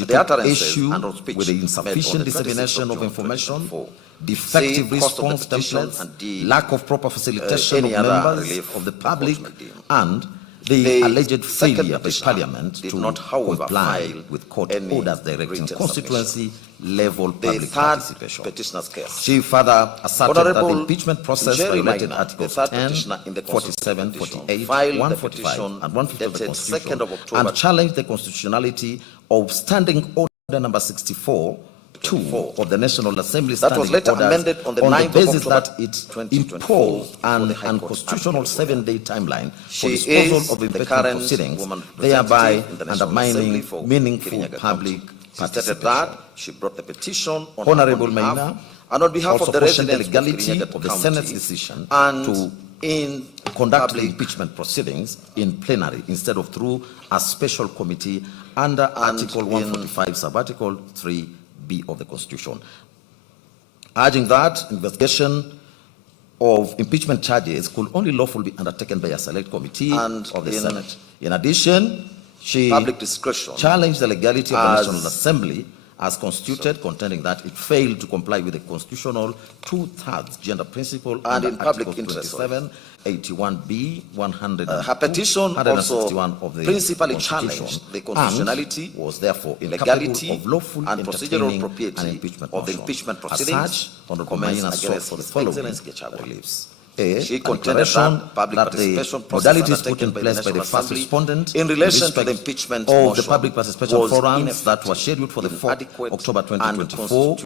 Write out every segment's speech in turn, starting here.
She took issue with the insufficient dissemination of information, defective response templates, lack of proper facilitation of members of the public, and the alleged failure by Parliament to comply with court orders directing constituency-level public participation. She further asserted that the impeachment process violated Articles 10, 47, 48, 145, and 150 of the Constitution, and challenged the constitutionality of Standing Order Number 64 of the National Assembly that was later amended on the 9th basis of October, that it imposed an unconstitutional 7-day timeline for disposal of impeachment proceedings, thereby undermining meaningful public participation. That she brought the petition on Honorable her behalf, Maina and on behalf of the questioned the residents legality of of the Senate's decision and to conduct the impeachment proceedings in plenary instead of through a special committee under Article 145, Sub-Article 3B of the Constitution, urging that investigation of impeachment charges could only lawfully be undertaken by a select committee of the Senate. In addition, she challenged the legality of the National Assembly as constituted, contending that it failed to comply with the constitutional 2/3 gender principle and in public interest. 81B, 100. Her petition also principally challenged the constitutionality, was therefore legality, of lawful and procedural propriety of the impeachment proceedings. Honorable Maina sought for the following reliefs. She contended that public participation modalities put in place by the first respondent in relation to the impeachment of the public participation forums that were scheduled for the 4th October 2024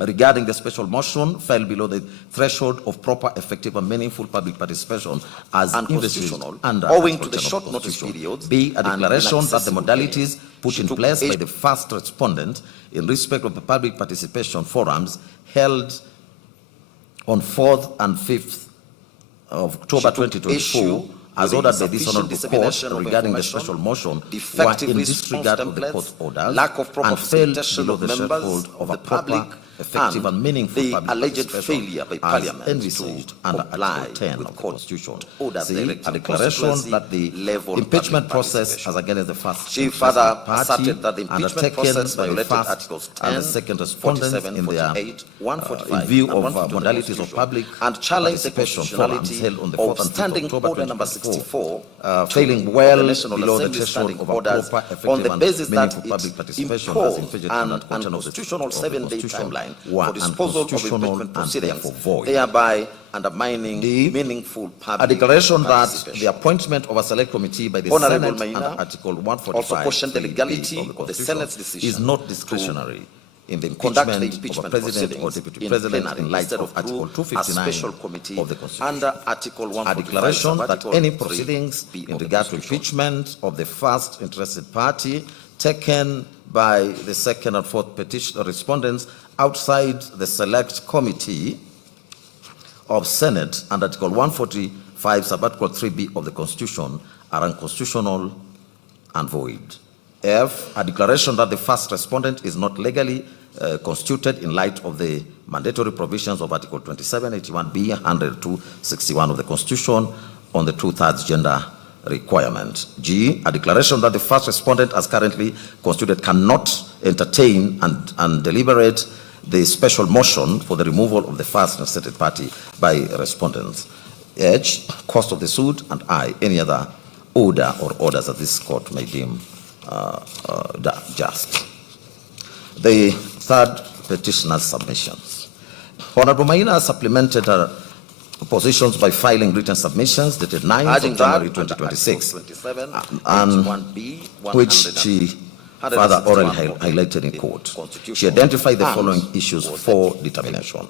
regarding the special motion fell below the threshold of proper, effective, and meaningful public participation as unconstitutional under owing to the short notice periods. B, a declaration that the modalities put in place by the first respondent in respect of the public participation forums held on 4th and 5th of October 2024, as ordered by this honorable court regarding the special motion, were in disregard of the court's orders lack of proper and fell below the threshold of a proper, effective, and meaningful the public alleged participation failure by as Parliament envisaged under Article 10 of the Constitution. C, a declaration constituency that the level impeachment public process as against the first She further party asserted that the impeachment process by the violated first Articles 10, and the second respondents 47, in their 48, 145, in view and of 150 modalities of public and challenged the participation forums constitutionality held on the 4th of and 5th Standing October Order Number 2024, 64, failing well the National below the Assembly threshold standing of a orders proper, effective, on the and basis that meaningful public it participation as imposed infringed an under unconstitutional 7-day timeline for disposal of impeachment and proceedings, therefore void. thereby undermining meaningful public A declaration that participation. the appointment of a select committee by the Honorable Senate Maina under Article 145 also questioned the legality of the of the Constitution Senate's decision is not discretionary in the conduct the impeachment of a impeachment president or proceedings deputy in president plenary in light instead of Article through a 259 special committee of the Constitution. under Article 145. A declaration that Article any 3 proceedings B in of the regard to Constitution. impeachment of the first interested party taken by the second and fourth petition respondents outside the select committee of Senate under Article 145, Sub-Article 3B of the Constitution are unconstitutional and void. F, a declaration that the first respondent is not legally constituted in light of the mandatory provisions of Article 27, 81B, 102, 61 of the Constitution on the 2/3 gender requirement. G, a declaration that the first respondent as currently constituted cannot entertain and deliberate the special motion for the removal of the first stated party by respondents. H, cost of the suit, and I, any other order or orders that this court may deem just. The third petitioner's submissions. Honorable Maina supplemented her positions by filing written submissions dated 9th of January 2026, and which she further orally highlighted in court. She identified the following issues for determination.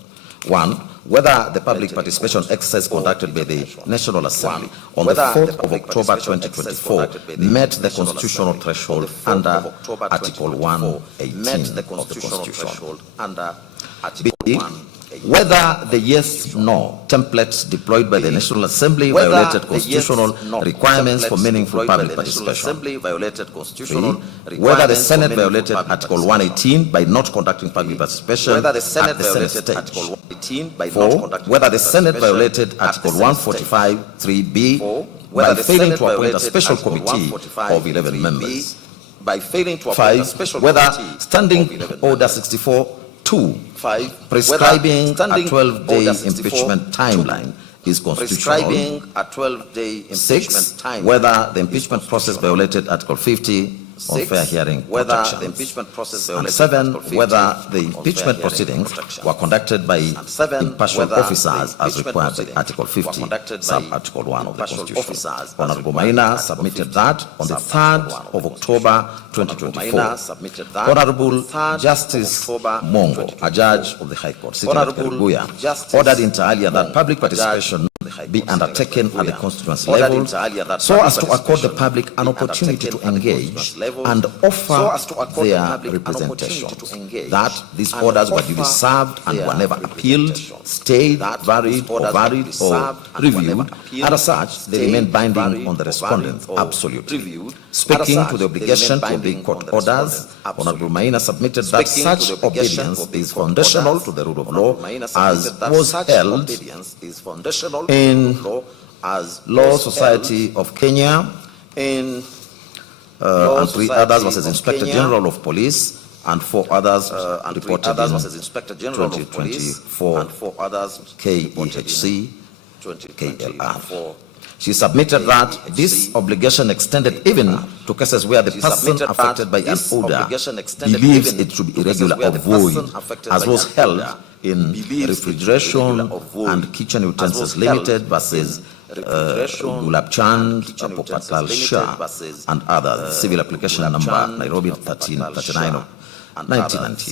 1, whether the public participation exercise conducted by the National Assembly on the 4th of October 2024 met the constitutional threshold under Article 118 of the Constitution. B, whether the yes-no templates deployed by the National Assembly violated constitutional requirements for meaningful public participation. Whether the Senate violated Article 118 by not conducting public participation at the Senate stage. 4, whether the Senate violated Article 145 3B by failing to appoint a special committee of 11 members. by failing to appoint a 5. special Whether committee Standing of 11 Order members. 64-2 5. prescribing a Standing 12-day Order 64 impeachment timeline is constitutional. prescribing a 12-day impeachment 6. timeline Whether the impeachment process violated Article 50 on 6. fair hearing Whether protections. the impeachment process And violated 7. Article 50 Whether the on impeachment fair hearing proceedings protections. were conducted by 7. impartial Whether the officers as impeachment required by proceedings Article were 50, conducted by sub-article 1 of the impartial Constitution. officers as Honorable required by Maina Article submitted 50, that on the sub-article 3rd 1 of of the October Honorable 2024. Maina submitted that Honorable on the 3rd of Justice October Mongo, a 2024. judge of the High Court, sitting at Honorable Kerugoya, Justice ordered inter alia that Mongo, public a judge participation of the High be Court, sitting at undertaken at the Kerugoya, constituency ordered level inter alia that so as public to accord the participation public an be opportunity to undertaken at the engage constituency level and so offer as to accord the their public an representation. opportunity to engage That these and orders were duly offer served and their were never appealed, representation. stayed, That varied these or orders were varied duly or served and were reviewed, never appealed, and as such, they stayed, remain binding varied, on the or respondent, varied, or absolutely. reviewed, Speaking and as to the such, they obligation remain to obey binding court on the orders, respondent, Honorable absolutely. Maina submitted that Speaking to such the obligation obedience to obey is court foundational orders, to the rule of Honorable law, Maina as submitted that was such held obedience is foundational to in the rule of law, as Law was Society of Kenya, in and 3 others versus of Inspector Kenya, General of Police, and 4 others and 3 reported others in versus Inspector General of Police, 2024 and 4 others reported in KEHC, 2024. KLR. She submitted that this obligation extended even to cases where the She person submitted that affected by an this order obligation extended believes even it should be to cases irregular where or the person void, affected as by was an held order in believes it should be Refrigeration irregular or void, and Kitchen as Utensils was held Limited versus in Refrigeration Gulab Chand, Kitchen Utensils Popatal Limited Shah, versus, and others. Civil application Gulab number Chand, Nairobi Popatal 1339 Shah, of and others. 1990.